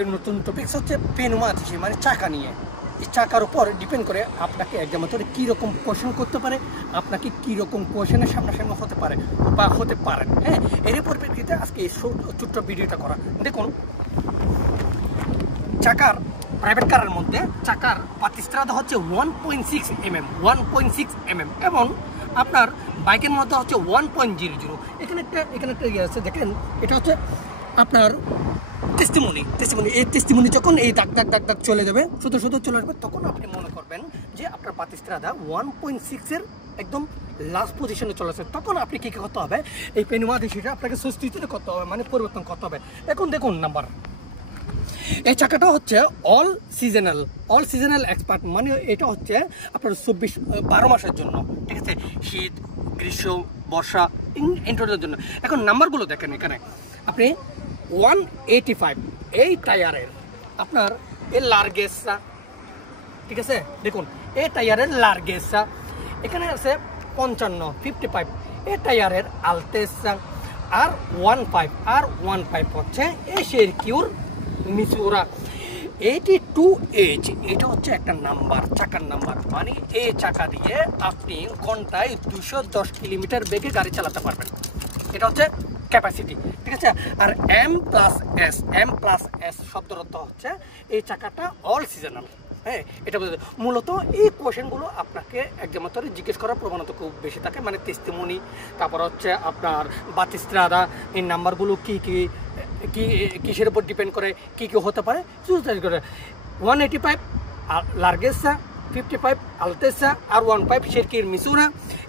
আজকের নতুন টপিকস হচ্ছে পেনুমাতিসি মানে চাকা নিয়ে। এই চাকার উপর ডিপেন্ড করে আপনাকে এক্সাম ধরে কীরকম কোয়েশন করতে পারে, আপনাকে কীরকম কোয়েশনের সামনাসামনি হতে পারে বা হতে পারেন। হ্যাঁ, এর পরিপ্রেক্ষিতে আজকে এই ছোট্ট ভিডিওটা করা। দেখুন, চাকার প্রাইভেট কারের মধ্যে চাকার পাতিস্ত্রাদা হচ্ছে 1.6 mm 1.6 mm এবং আপনার বাইকের মধ্যে হচ্ছে 1.00। এখানে একটা ইয়ে আছে, দেখেন এটা হচ্ছে আপনার টেস্টিমনি। এই টেস্টিমনি যখন এই দাগ চলে যাবে, শুধু চলে আসবে, তখন আপনি মনে করবেন যে আপনার পাতিস্ত্রাদা 1.6 এর একদম লাস্ট পজিশনে চলে আসে। তখন আপনি কী করতে হবে, এই পেনুমাতিসিটা আপনাকে সাবস্টিটিউট করতে হবে, মানে পরিবর্তন করতে হবে। এখন দেখুন নাম্বার, এই চাকাটা হচ্ছে অল সিজনাল এক্সপার্ট, মানে এটা হচ্ছে আপনার 12 মাসের জন্য, ঠিক আছে? শীত, গ্রীষ্ম, বর্ষা, ইন্টারদের জন্য। এখন নাম্বারগুলো দেখেন, এখানে আপনি 185 এই টায়ারের আপনার এই লার্গেসা, ঠিক আছে? দেখুন এই টায়ারের লার্গেসা, এখানে আছে 55 এই টায়ারের আলতেসা, আর 15 হচ্ছে এই শেরকিউর মিসুরা। 82H এটা হচ্ছে একটা নাম্বার, চাকার নাম্বার, মানে এই চাকা দিয়ে আপনি ঘন্টায় 210 কিলোমিটার বেগে গাড়ি চালাতে পারবেন। এটা হচ্ছে ক্যাপাসিটি, ঠিক আছে? আর M+S শব্দের অর্থ হচ্ছে এই চাকাটা অল সিজনাল। হ্যাঁ, এটা মূলত এই কোয়েশনগুলো আপনাকে একদম জিজ্ঞেস করার প্রবণতা খুব বেশি থাকে, মানে টেস্টিমনি, তারপর হচ্ছে আপনার বাতিস্ত্রাদা, এই নাম্বারগুলো কিসের উপর ডিপেন্ড করে, কি হতে পারে। 185 লার্গেসা, 55 আলতেসা, আর 15 শেরকির মিসুরা।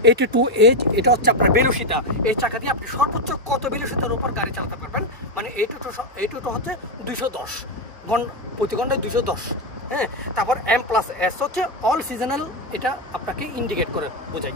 82H এটা হচ্ছে আপনার বেলুসিতা। এই চাকা দিয়ে আপনি সর্বোচ্চ কত বেলুসিতার উপর গাড়ি চালাতে পারবেন, মানে 82 হচ্ছে 210 প্রতি ঘন্টায় 210। হ্যাঁ, তারপর M+S হচ্ছে অল সিজনাল, এটা আপনাকে ইন্ডিকেট করে বোঝাই।